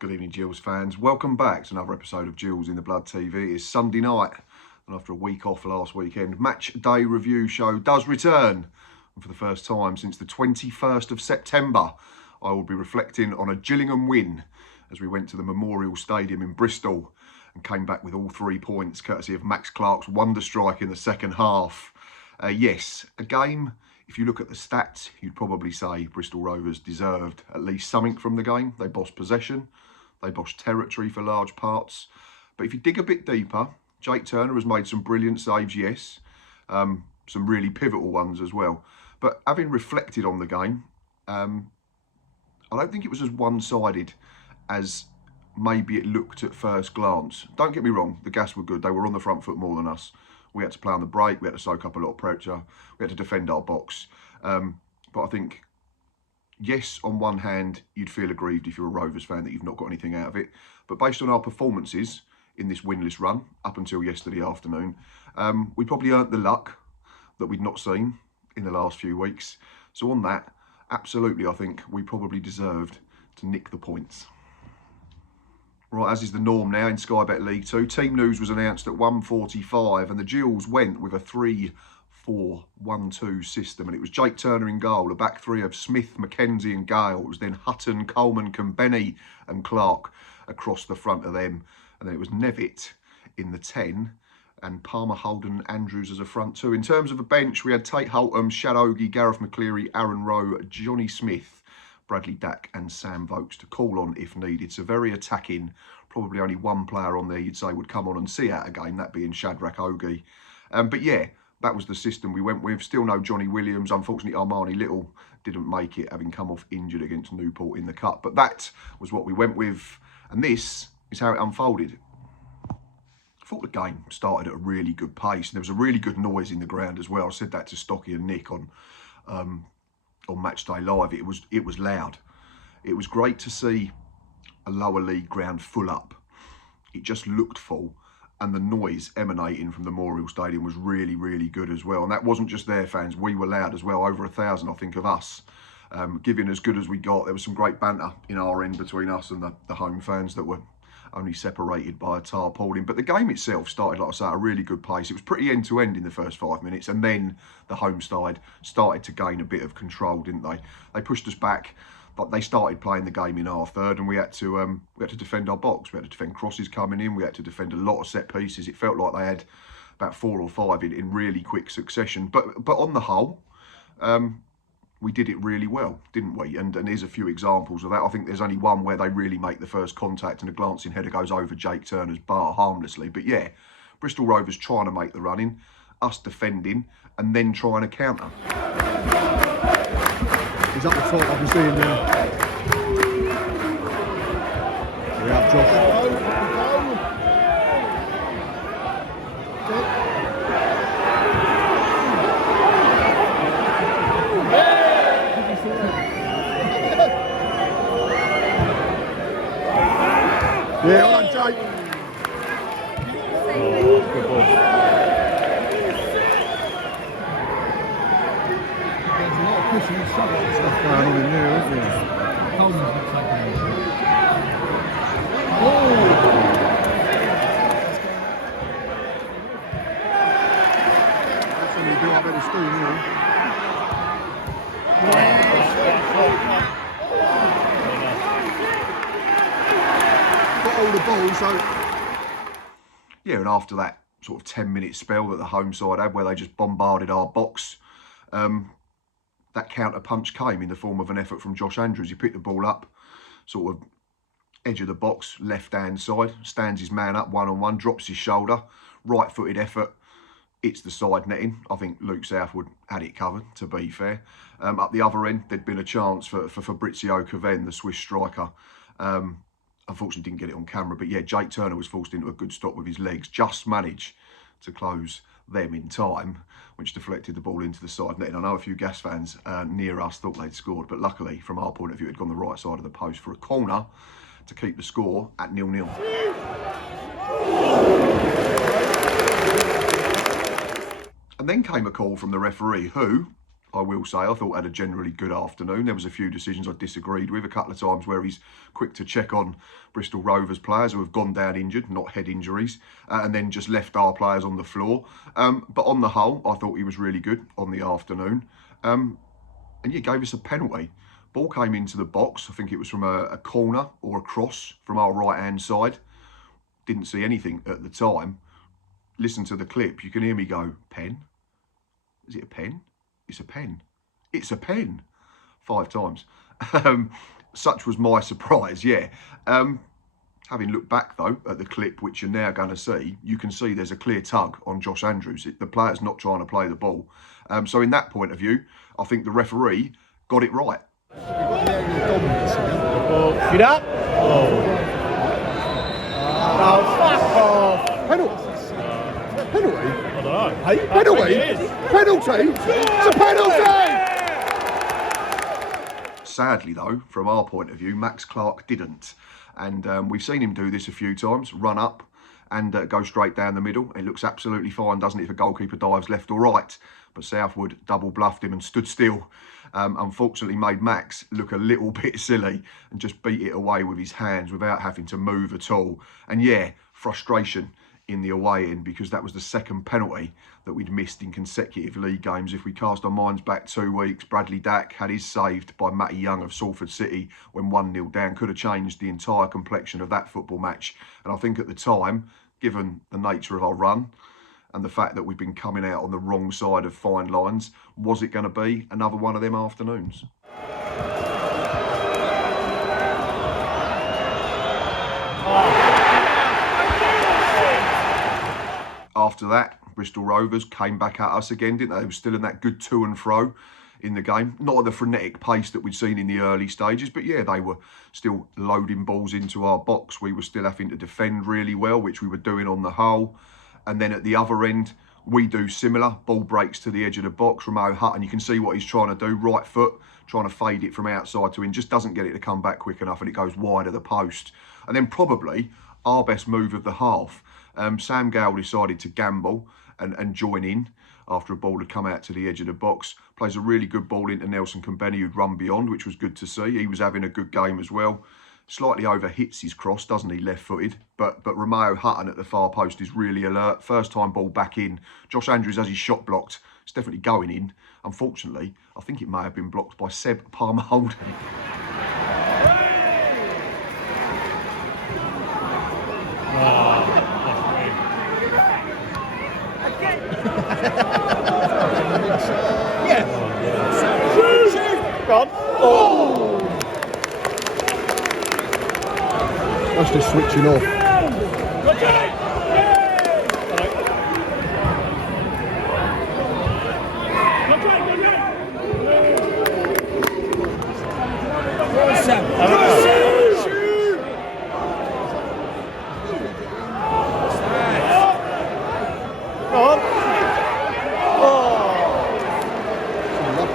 Good evening, Gills fans. Welcome back to another episode of Gills in the Blood TV. It's Sunday night, and after a week off last weekend, Match Day Review Show does return. And for the first time since the 21st of September, I will be reflecting on a Gillingham win as we went to the Memorial Stadium in Bristol and came back with all 3 points, courtesy of Max Clark's wonder strike in the second half. Yes, a game, if you look at the stats, you'd probably say Bristol Rovers deserved at least something from the game. They bossed possession. They bossed territory for large parts. But if you dig a bit deeper, Jake Turner has made some brilliant saves, yes. Some really pivotal ones as well. But having reflected on the game, I don't think it was as one-sided as maybe it looked at first glance. Don't get me wrong, the gas were good. They were on the front foot more than us. We had to play on the break. We had to soak up a lot of pressure. We had to defend our box. But I think, yes, on one hand, you'd feel aggrieved if you're a Rovers fan that you've not got anything out of it. But based on our performances in this winless run up until yesterday afternoon, we probably earned the luck that we'd not seen in the last few weeks. So on that, absolutely, I think we probably deserved to nick the points. Right, as is the norm now in Sky Bet League 2, team news was announced at 1:45 and the Gills went with a 3-4-1-2 system, and it was Jake Turner in goal, a back three of Smith, McKenzie and Gale. It was then Hutton, Coleman, Kambeni and Clark across the front of them, and then it was Nevitt in the 10 and Palmer, Holden and Andrews as a front two. In terms of a bench, we had Tate Holtham, Shadogi, Gareth McCleary, Aaron Rowe, Johnny Smith, Bradley Dack and Sam Vokes to call on if needed. So very attacking. Probably only one player on there you'd say would come on and see out a game, that being Shadrach Ogie. But yeah, that was the system we went with. Still no Johnny Williams. Unfortunately, Armani Little didn't make it, having come off injured against Newport in the Cup. But that was what we went with. And this is how it unfolded. I thought the game started at a really good pace. There was a really good noise in the ground as well. I said that to Stocky and Nick on Match Day Live. It was loud. It was great to see a lower league ground full up. It just looked full, and the noise emanating from the Memorial Stadium was really, really good as well. And that wasn't just their fans. We were loud as well. Over 1,000, I think, of us giving as good as we got. There was some great banter in our end between us and the home fans that were only separated by a tarpaulin. But the game itself started, like I say, at a really good pace. It was pretty end-to-end in the first 5 minutes, and then the home side started to gain a bit of control, didn't they? They pushed us back, but they started playing the game in our third, and we had to defend our box. We had to defend crosses coming in. We had to defend a lot of set pieces. It felt like they had about 4 or 5 in really quick succession. But on the whole, we did it really well, didn't we? And here's a few examples of that. I think there's only one where they really make the first contact and a glancing header goes over Jake Turner's bar harmlessly. But yeah, Bristol Rovers trying to make the run-in, us defending, and then trying to counter. He's up the top, obviously, in there. So we have Josh. Yeah, on Jake. Good ball. There's a lot of pushing and shoving and stuff going on in there, isn't there? Coleman's not taking it. Oh! That's when you build up a bit of steam, you know. All the ball, so yeah, and after that sort of 10-minute spell that the home side had where they just bombarded our box, that counter punch came in the form of an effort from Josh Andrews. He picked the ball up, sort of edge of the box, left hand side, stands his man up one-on-one, drops his shoulder, right-footed effort, hits the side netting. I think Luke Southwood had it covered, to be fair. Up the other end, there'd been a chance for Fabrizio Caven, the Swiss striker. Unfortunately didn't get it on camera, but yeah, Jake Turner was forced into a good stop with his legs, just managed to close them in time, which deflected the ball into the side net. And I know a few Gas fans near us thought they'd scored, but luckily, from our point of view, it had gone the right side of the post for a corner to keep the score at 0-0. And then came a call from the referee who, I will say. I thought had a generally good afternoon. There was a few decisions I disagreed with, a couple of times where he's quick to check on Bristol Rovers players who have gone down injured, not head injuries, and then just left our players on the floor. But on the whole, I thought he was really good on the afternoon. And you gave us a penalty. Ball came into the box. I think it was from a corner or a cross from our right-hand side. Didn't see anything at the time. Listen to the clip. You can hear me go, pen? Is it a pen? It's a pen. It's a pen. 5 times. Such was my surprise, yeah. Having looked back, though, at the clip, which you're now going to see, you can see there's a clear tug on Josh Andrews. The player's not trying to play the ball. So in that point of view, I think the referee got it right. Get up. Oh, fuck off. Penalty? Penalty? I don't know. Hey, penalty? Penalty? It's a penalty! Sadly, though, from our point of view, Max Clark didn't. And we've seen him do this a few times, run up and go straight down the middle. It looks absolutely fine, doesn't it, if a goalkeeper dives left or right? But Southwood double bluffed him and stood still. Unfortunately made Max look a little bit silly and just beat it away with his hands without having to move at all. And yeah, frustration in the away end, because that was the second penalty that we'd missed in consecutive league games. If we cast our minds back 2 weeks, Bradley Dack had his saved by Matty Young of Salford City when 1-0 down. Could have changed the entire complexion of that football match. And I think at the time, given the nature of our run and the fact that we've been coming out on the wrong side of fine lines, was it going to be another one of them afternoons? After that, Bristol Rovers came back at us again, didn't they? They were still in that good to and fro in the game. Not at the frenetic pace that we'd seen in the early stages, but yeah, they were still loading balls into our box. We were still having to defend really well, which we were doing on the whole. And then at the other end, we do similar. Ball breaks to the edge of the box. Romeo Hutton, you can see what he's trying to do. Right foot, trying to fade it from outside to in. Just doesn't get it to come back quick enough, and it goes wide of the post. And then probably our best move of the half. Sam Gale decided to gamble and join in after a ball had come out to the edge of the box. Plays a really good ball into Nelson Kambeni, who'd run beyond, which was good to see. He was having a good game as well. Slightly over hits his cross, doesn't he, left-footed? But Romeo Hutton at the far post is really alert. First time ball back in. Josh Andrews has his shot blocked. It's definitely going in. Unfortunately, I think it may have been blocked by Seb Palmer-Holden. Oh! That's just switching off.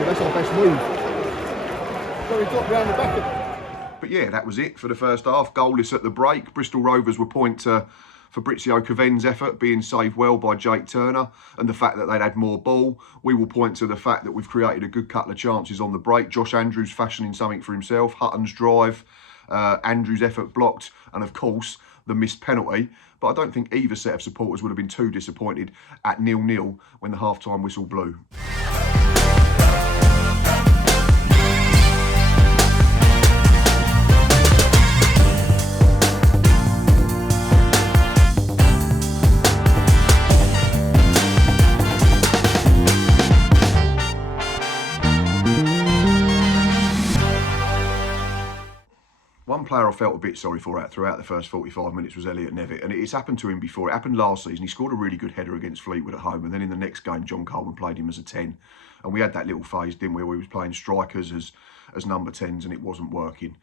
That's our best move. So he got round the back of... But yeah, that was it for the first half. Goalless at the break. Bristol Rovers were point to Fabrizio Caven's effort being saved well by Jake Turner and the fact that they'd had more ball. We will point to the fact that we've created a good couple of chances on the break. Josh Andrews fashioning something for himself. Hutton's drive, Andrews' effort blocked, and of course the missed penalty. But I don't think either set of supporters would have been too disappointed at 0-0 when the half-time whistle blew. One player I felt a bit sorry for throughout the first 45 minutes was Elliot Nevitt, and it's happened to him before. It happened last season. He scored a really good header against Fleetwood at home, and then in the next game, John Coleman played him as a 10. And we had that little phase, didn't we, where he was playing strikers as number 10s, and it wasn't working.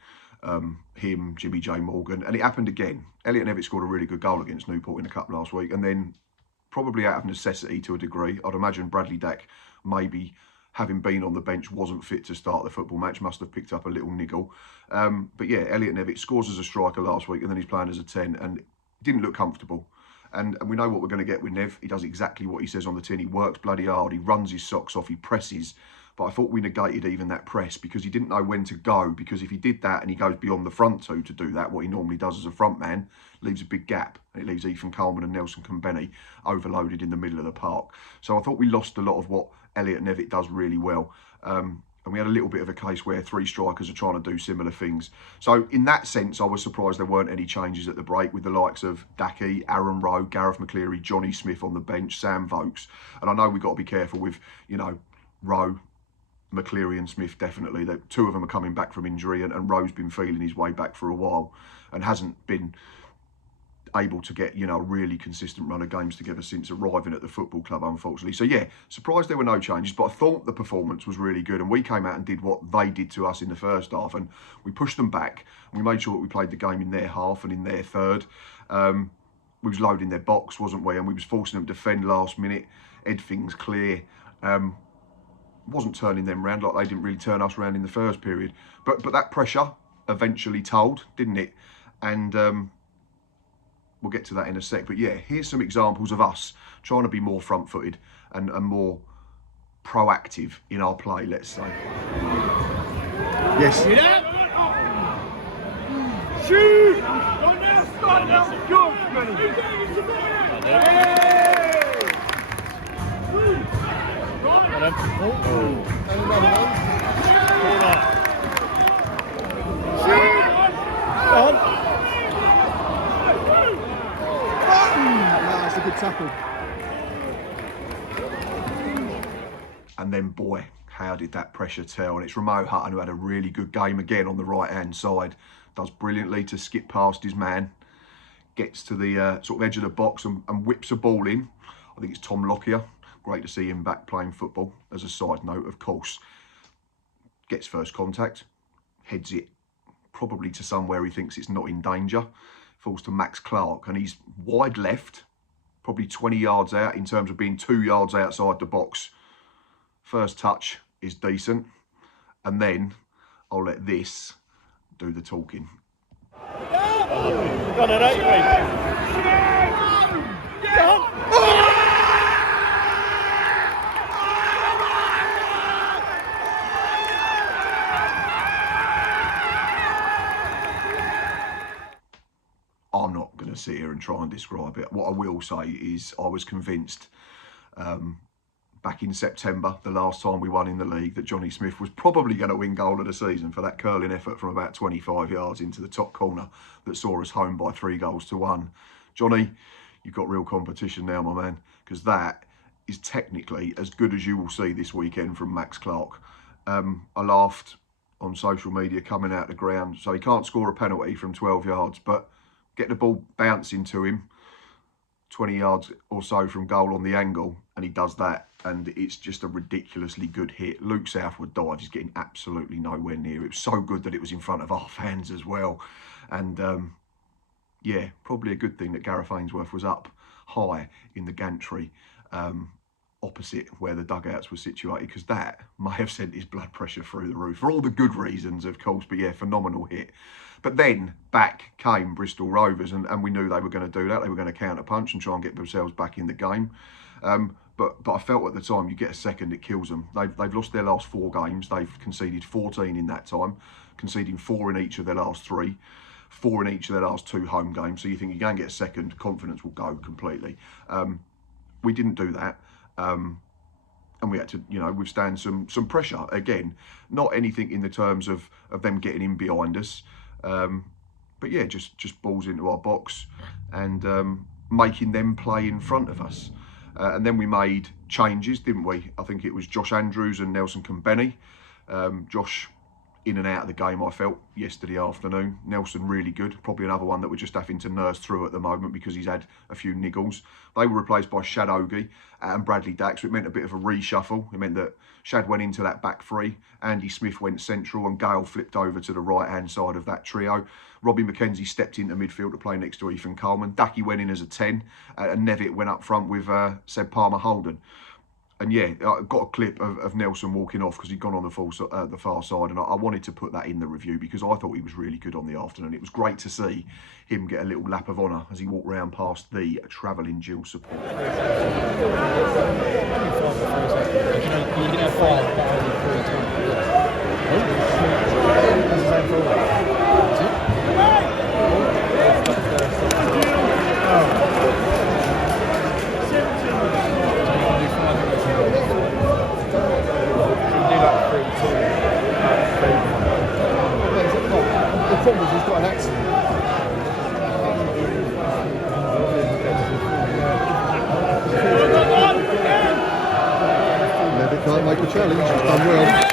Him, Jimmy J Morgan, and it happened again. Elliot Nevitt scored a really good goal against Newport in the cup last week, and then probably out of necessity to a degree, I'd imagine Bradley Dack maybe, having been on the bench, wasn't fit to start the football match, must have picked up a little niggle. But yeah, Elliot Nevitt scores as a striker last week, and then he's playing as a 10, and it didn't look comfortable. And we know what we're going to get with Nev. He does exactly what he says on the tin. He works bloody hard, he runs his socks off, he presses, But I thought we negated even that press because he didn't know when to go, because if he did that and he goes beyond the front two to do that, what he normally does as a front man, leaves a big gap. It leaves Ethan Coleman and Nelson Kambeni overloaded in the middle of the park. So I thought we lost a lot of what Elliot Nevitt does really well. And we had a little bit of a case where three strikers are trying to do similar things. So in that sense, I was surprised there weren't any changes at the break, with the likes of Daki, Aaron Rowe, Gareth McCleary, Johnny Smith on the bench, Sam Vokes. And I know we've got to be careful with, you know, Rowe, McCleary and Smith, definitely. The two of them are coming back from injury, and Rowe's been feeling his way back for a while and hasn't been able to get, you know, a really consistent run of games together since arriving at the football club, unfortunately. So yeah, surprised there were no changes, but I thought the performance was really good, and we came out and did what they did to us in the first half, and we pushed them back, and we made sure that we played the game in their half and in their third. We was loading their box, wasn't we? And we was forcing them to defend last minute, head things clear. Wasn't turning them round like they didn't really turn us round in the first period. But that pressure eventually told, didn't it? And we'll get to that in a sec. But yeah, here's some examples of us trying to be more front-footed and more proactive in our play, let's say. Yes. Shoot up! Shoot! Start now, go! That's a good tackle. And then, boy, how did that pressure tell? And it's Ramo Hutton, who had a really good game again on the right-hand side. Does brilliantly to skip past his man. Gets to the sort of edge of the box and whips a ball in. I think it's Tom Lockyer. Great to see him back playing football, as a side note, of course. Gets first contact. Heads it probably to somewhere he thinks it's not in danger. Falls to Max Clark, and he's wide left, probably 20 yards out in terms of being 2 yards outside the box. First touch is decent, and then I'll let this do the talking. Got it, I'm not going to sit here and try and describe it. What I will say is I was convinced back in September, the last time we won in the league, that Johnny Smith was probably going to win goal of the season for that curling effort from about 25 yards into the top corner that saw us home by 3-1. Johnny, you've got real competition now, my man, because that is technically as good as you will see this weekend from Max Clark. I laughed on social media coming out the ground, so he can't score a penalty from 12 yards, but get the ball bouncing to him 20 yards or so from goal on the angle, and he does that, and it's just a ridiculously good hit. Luke Southwood died. He's getting absolutely nowhere near. It was so good that it was in front of our fans as well. And yeah, probably a good thing that Gareth Ainsworth was up high in the gantry opposite where the dugouts were situated, because that may have sent his blood pressure through the roof for all the good reasons, of course. But yeah, phenomenal hit. But then back came Bristol Rovers, and we knew they were going to do that. They were going to counter punch and try and get themselves back in the game. But I felt at the time, you get a second, it kills them. They've lost their last 4 games. They've conceded 14 in that time, conceding 4 in each of their last 3, 4 in each of their last 2 home games. So you think you go and get a second, confidence will go completely. We didn't do that. And we had to, you know, withstand some pressure. Again, not anything in the terms of them getting in behind us. But yeah, just balls into our box and making them play in front of us. And then we made changes, didn't we? I think it was Josh Andrews and Nelson Kambeni. Josh in and out of the game, I felt, yesterday afternoon. Nelson really good. Probably another one that we're just having to nurse through at the moment because he's had a few niggles. They were replaced by Shad Ogie and Bradley Dax. So it meant a bit of a reshuffle. It meant that Shad went into that back 3. Andy Smith went central and Gale flipped over to the right-hand side of that trio. Robbie McKenzie stepped into midfield to play next to Ethan Coleman. Daki went in as a 10 and Nevitt went up front with Seb Palmer-Holden. And yeah, I got a clip of Nelson walking off because he'd gone on the far side, and I wanted to put that in the review because I thought he was really good on the afternoon. It was great to see him get a little lap of honour as he walked round past the travelling Gills support. The problem is he's got an accident. Maybe can't make a challenge, he's done well.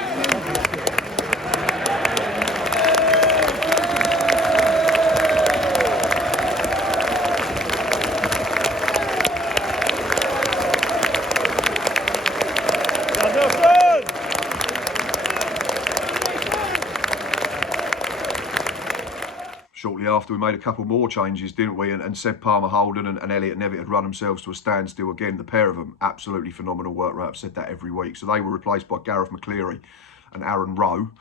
Shortly after, we made a couple more changes, didn't we? And Seb Palmer-Holden and Elliot Nevitt had run themselves to a standstill again. The pair of them, absolutely phenomenal work rate. I've said that every week. So they were replaced by Gareth McCleary and Aaron Rowe.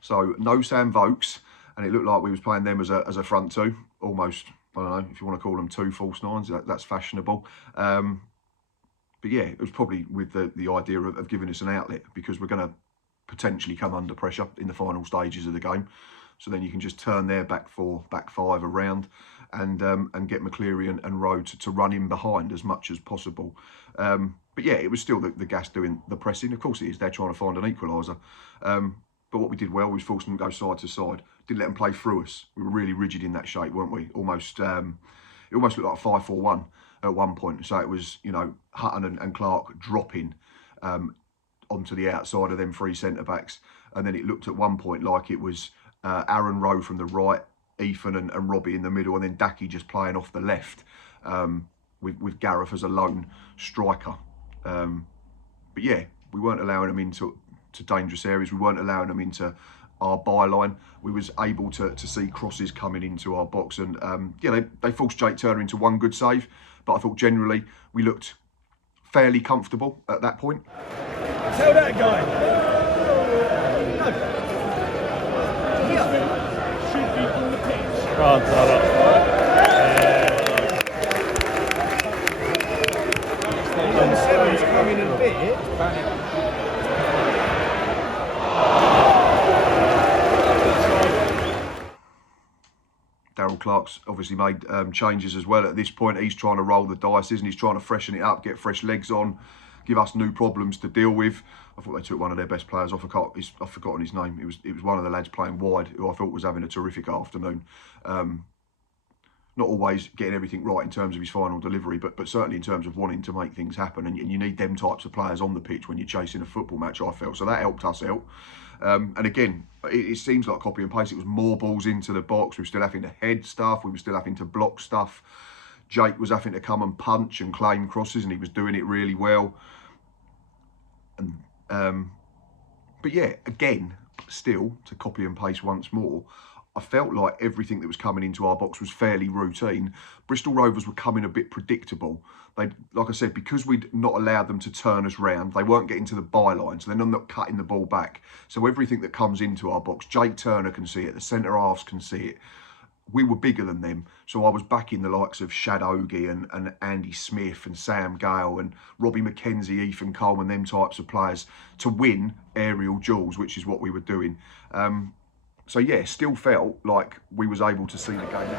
So no Sam Vokes, and it looked like we was playing them as a front two, almost. I don't know if you want to call them two false nines. That's fashionable. But yeah, it was probably with the idea of giving us an outlet because we're going to potentially come under pressure in the final stages of the game. So then you can just turn their back four, back five around and get McCleary and Rowe to run in behind as much as possible. But yeah, it was still the Gas doing the pressing. Of course it is, they're trying to find an equaliser. But what we did well was force them to go side to side. Didn't let them play through us. We were really rigid in that shape, weren't we? Almost, it almost looked like a 5-4-1 at one point. So it was, you know, Hutton and Clark dropping onto the outside of them three centre-backs. And then it looked at one point like it was Aaron Rowe from the right, Ethan and Robbie in the middle, and then Daki just playing off the left with Gareth as a lone striker. But yeah, we weren't allowing them into dangerous areas. We weren't allowing them into our byline. We was able to see crosses coming into our box, and yeah, they forced Jake Turner into one good save, but I thought generally we looked fairly comfortable at that point. Tell that guy. Should be on the pitch. Seven's coming in a bit. Daryl Clark's obviously made changes as well at this point. He's trying to roll the dice, isn't he? He's trying to freshen it up, get fresh legs on, give us new problems to deal with. I thought they took one of their best players off. I've forgotten his name. It was one of the lads playing wide who I thought was having a terrific afternoon. Not always getting everything right in terms of his final delivery, but certainly in terms of wanting to make things happen. And you need them types of players on the pitch when you're chasing a football match, I felt. So that helped us out. And again, it seems like copy and paste. It was more balls into the box. We were still having to head stuff. We were still having to block stuff. Jake was having to come and punch and claim crosses, and he was doing it really well. And but yeah, again, still to copy and paste once more, I felt like everything that was coming into our box was fairly routine. Bristol Rovers were coming a bit predictable. They, like I said, because we'd not allowed them to turn us round, they weren't getting to the byline, so they're not cutting the ball back. So everything that comes into our box, Jake Turner can see it, the centre halves can see it. We were bigger than them, so I was backing the likes of Shad Ogie and Andy Smith and Sam Gale and Robbie McKenzie, Ethan Coleman, them types of players to win aerial duels, which is what we were doing. So yeah, still felt like we was able to see the game.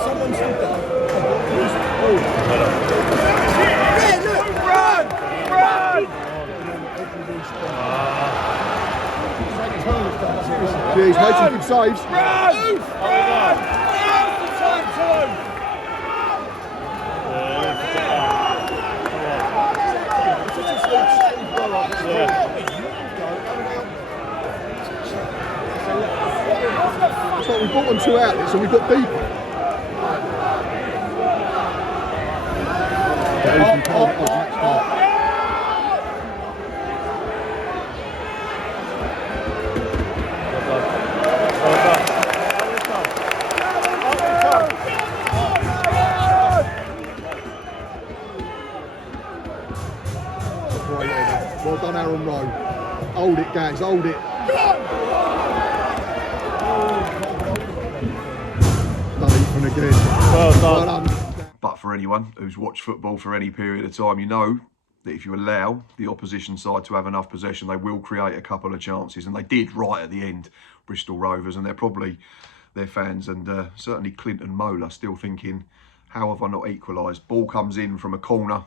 Someone stood there. Yeah, he's made some good saves. Run! It's like we brought on two outlets and we got deeper. Gags, hold it. Nathan again. Well done. But for anyone who's watched football for any period of time, you know that if you allow the opposition side to have enough possession, they will create a couple of chances, and they did right at the end, Bristol Rovers, and they're probably, their fans and certainly Clinton Mola still thinking, how have I not equalised? Ball comes in from a corner,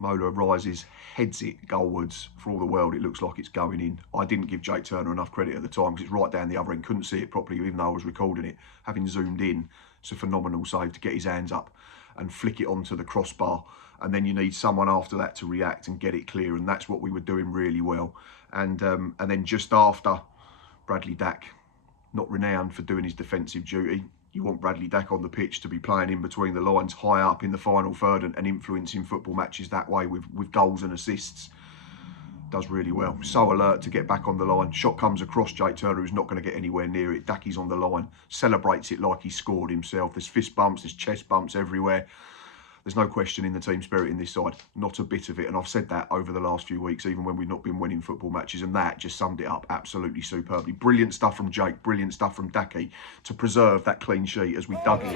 Mola rises, heads it goalwards. For all the world, it looks like it's going in. I didn't give Jake Turner enough credit at the time because it's right down the other end. Couldn't see it properly, even though I was recording it. Having zoomed in, it's a phenomenal save to get his hands up and flick it onto the crossbar. And then you need someone after that to react and get it clear. And that's what we were doing really well. And then just after, Bradley Dack, not renowned for doing his defensive duty. You want Bradley Dack on the pitch to be playing in between the lines, high up in the final third and influencing football matches that way with goals and assists. Does really well. So alert to get back on the line. Shot comes across Jake Turner, who's not going to get anywhere near it. Dacky's on the line, celebrates it like he scored himself. There's fist bumps, there's chest bumps everywhere. There's no question in the team spirit in this side, not a bit of it. And I've said that over the last few weeks, even when we've not been winning football matches, and that just summed it up absolutely superbly. Brilliant stuff from Jake, brilliant stuff from Dacky to preserve that clean sheet as we dug in.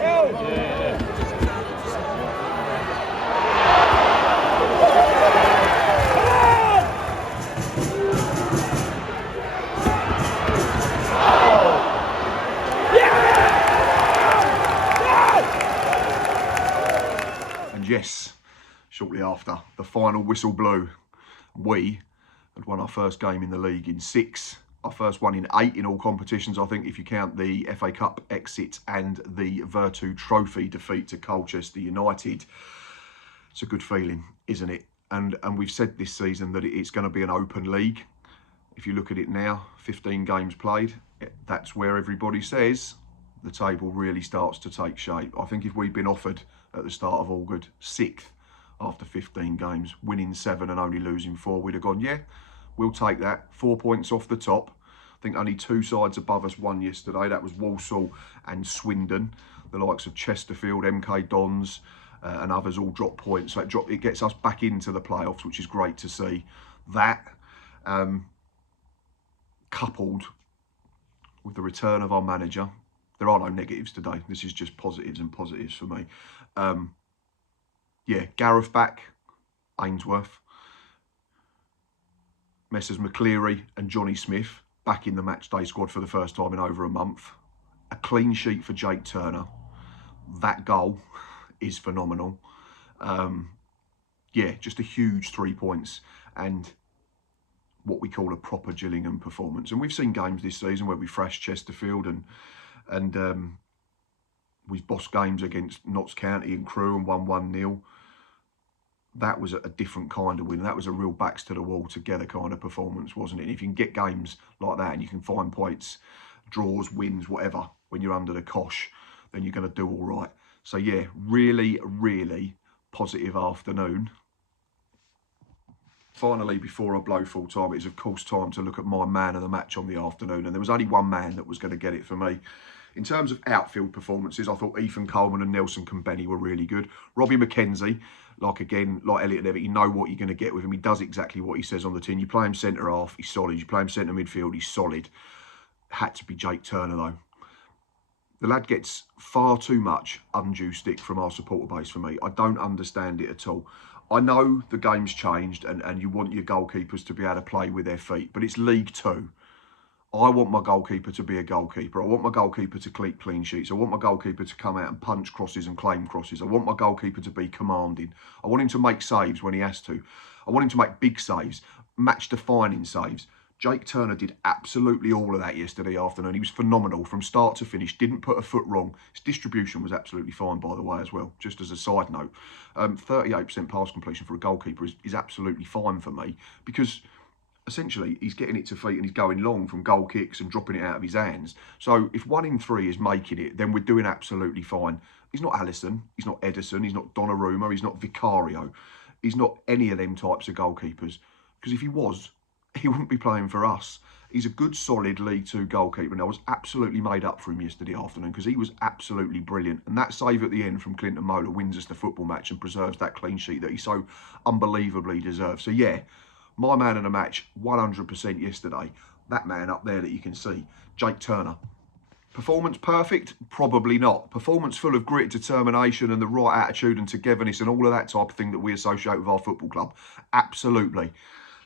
Yes, shortly after the final whistle blew, we had won our first game in the league in 6, our first one in 8 in all competitions, I think, if you count the FA Cup exit and the Virtu Trophy defeat to Colchester United. It's a good feeling, isn't it? And we've said this season that it's going to be an open league. If you look at it now, 15 games played, that's where everybody says the table really starts to take shape. I think if we'd been offered at the start of August 6th after 15 games, winning 7 and only losing 4, we'd have gone, yeah, we'll take that. 4 points off the top. I think only 2 sides above us won yesterday. That was Walsall and Swindon. The likes of Chesterfield, MK Dons and others all dropped points. So it gets us back into the playoffs, which is great to see. That coupled with the return of our manager. There are no negatives today. This is just positives and positives for me. Yeah, Gareth back, Ainsworth, Messrs McCleary and Johnny Smith back in the matchday squad for the first time in over a month. A clean sheet for Jake Turner. That goal is phenomenal. Yeah, just a huge 3 points and what we call a proper Gillingham performance. And we've seen games this season where we thrashed Chesterfield and we've bossed games against Notts County and Crewe and won 1-0. That was a different kind of win. That was a real backs to the wall together kind of performance, wasn't it? And if you can get games like that and you can find points, draws, wins, whatever, when you're under the cosh, then you're going to do all right. So yeah, really, really positive afternoon. Finally, before I blow full time, it is of course time to look at my man of the match on the afternoon. And there was only one man that was going to get it for me. In terms of outfield performances, I thought Ethan Coleman and Nelson Kambeni were really good. Robbie McKenzie, like Elliot Levitt, you know what you're going to get with him. He does exactly what he says on the tin. You play him centre half, he's solid. You play him centre midfield, he's solid. Had to be Jake Turner though. The lad gets far too much undue stick from our supporter base for me. I don't understand it at all. I know the game's changed and you want your goalkeepers to be able to play with their feet, but it's League Two. I want my goalkeeper to be a goalkeeper. I want my goalkeeper to keep clean sheets. I want my goalkeeper to come out and punch crosses and claim crosses. I want my goalkeeper to be commanding. I want him to make saves when he has to. I want him to make big saves, match-defining saves. Jake Turner did absolutely all of that yesterday afternoon. He was phenomenal from start to finish. Didn't put a foot wrong. His distribution was absolutely fine, by the way, as well. Just as a side note, 38% pass completion for a goalkeeper is absolutely fine for me because essentially he's getting it to feet and he's going long from goal kicks and dropping it out of his hands. So if 1 in 3 is making it, then we're doing absolutely fine. He's not Allison, he's not Edison, he's not Donnarumma, he's not Vicario. He's not any of them types of goalkeepers. Because if he was, he wouldn't be playing for us. He's a good, solid League Two goalkeeper. And I was absolutely made up for him yesterday afternoon because he was absolutely brilliant. And that save at the end from Clinton Mola wins us the football match and preserves that clean sheet that he so unbelievably deserves. So yeah, My man of the match, 100% yesterday. That man up there that you can see, Jake Turner. Performance perfect? Probably not. Performance full of grit, determination and the right attitude and togetherness and all of that type of thing that we associate with our football club? Absolutely.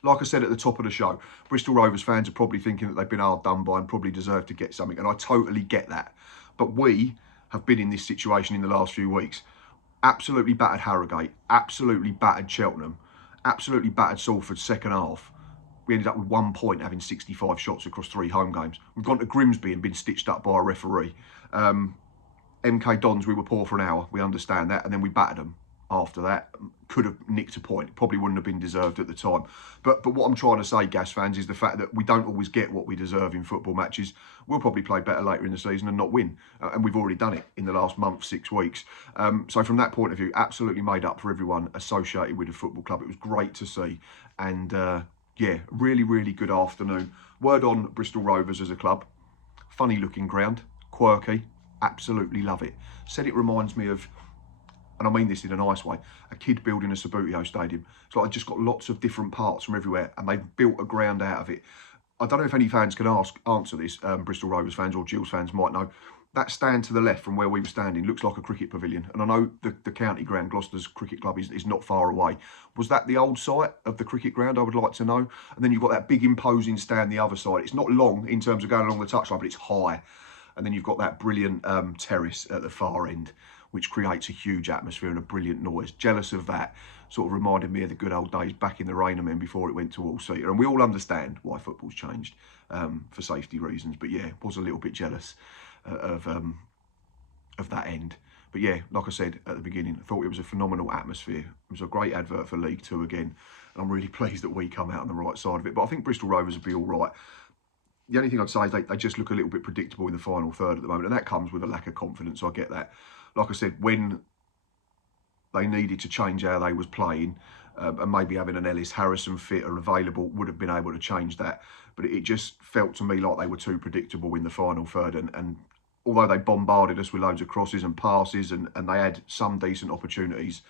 Like I said at the top of the show, Bristol Rovers fans are probably thinking that they've been hard done by and probably deserve to get something, and I totally get that. But we have been in this situation in the last few weeks. Absolutely battered Harrogate, absolutely battered Cheltenham, absolutely battered Salford second half. We ended up with 1 point, having 65 shots across 3 home games. We've gone to Grimsby and been stitched up by a referee. MK Dons, we were poor for an hour. We understand that. And then we battered them after that. Could have nicked a point. Probably wouldn't have been deserved at the time. But what I'm trying to say, Gas fans, is the fact that we don't always get what we deserve in football matches. We'll probably play better later in the season and not win. And we've already done it in the last month, 6 weeks. So from that point of view, absolutely made up for everyone associated with the football club. It was great to see. And yeah, really, really good afternoon. Word on Bristol Rovers as a club. Funny looking ground, quirky, absolutely love it. Said it reminds me of, and I mean this in a nice way, a kid building a Subbuteo stadium. It's like they've just got lots of different parts from everywhere and they've built a ground out of it. I don't know if any fans can answer this, Bristol Rovers fans or Gills fans might know. That stand to the left from where we were standing looks like a cricket pavilion. And I know the county ground, Gloucester's cricket club, is not far away. Was that the old site of the cricket ground? I would like to know. And then you've got that big imposing stand the other side. It's not long in terms of going along the touchline, but it's high. And then you've got that brilliant terrace at the far end, which creates a huge atmosphere and a brilliant noise. Jealous of that. Sort of reminded me of the good old days back in the Rainham before it went to all-seater. And we all understand why football's changed for safety reasons. But yeah, was a little bit jealous of that end. But yeah, like I said at the beginning, I thought it was a phenomenal atmosphere. It was a great advert for League Two again. And I'm really pleased that we come out on the right side of it. But I think Bristol Rovers will be all right. The only thing I'd say is they just look a little bit predictable in the final third at the moment. And that comes with a lack of confidence. So I get that. Like I said, when they needed to change how they was playing, and maybe having an Ellis Harrison fit or available would have been able to change that. But it just felt to me like they were too predictable in the final third. And although they bombarded us with loads of crosses and passes and they had some decent opportunities,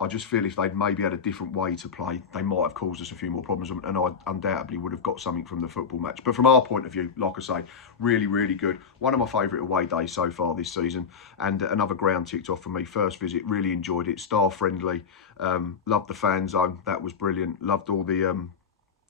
I just feel if they'd maybe had a different way to play, they might have caused us a few more problems, and I undoubtedly would have got something from the football match. But from our point of view, like I say, really, really good. One of my favourite away days so far this season, and another ground ticked off for me. First visit, really enjoyed it. Staff friendly, loved the fan zone. That was brilliant. Loved all the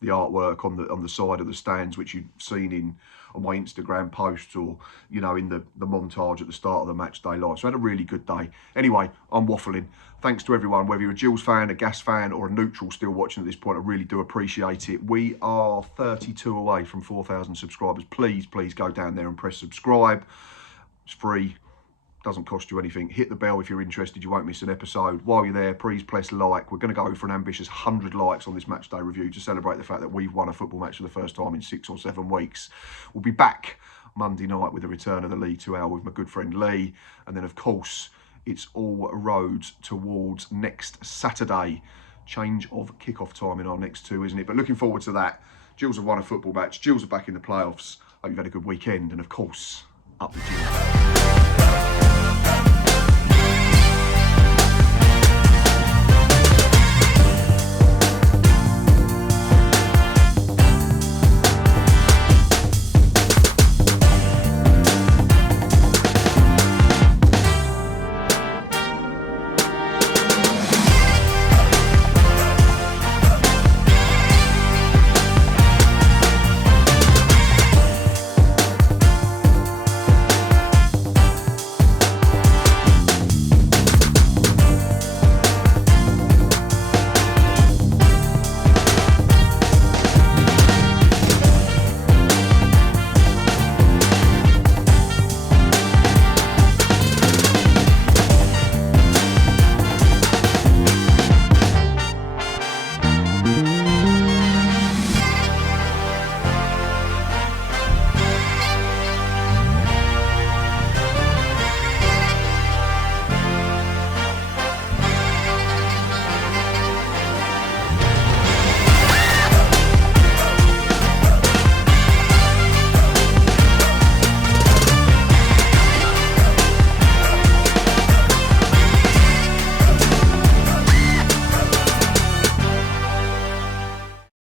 artwork on the side of the stands, which you'd seen on my Instagram posts or, you know, in the montage at the start of the match day live. So I had a really good day. Anyway, I'm waffling. Thanks to everyone, whether you're a Gills fan, a Gas fan or a neutral still watching at this point. I really do appreciate it. We are 32 away from 4,000 subscribers. Please go down there and press subscribe. It's free. Doesn't cost you anything. Hit the bell if you're interested. You won't miss an episode. While you're there, please press like. We're going to go for an ambitious 100 likes on this match day review to celebrate the fact that we've won a football match for the first time in 6 or 7 weeks. We'll be back Monday night with the return of the League 2 hour with my good friend Lee. And then, of course, it's all roads towards next Saturday. Change of kick-off time in our next 2, isn't it? But looking forward to that. Gills have won a football match. Gills are back in the playoffs. Hope you've had a good weekend. And, of course, up the Gills.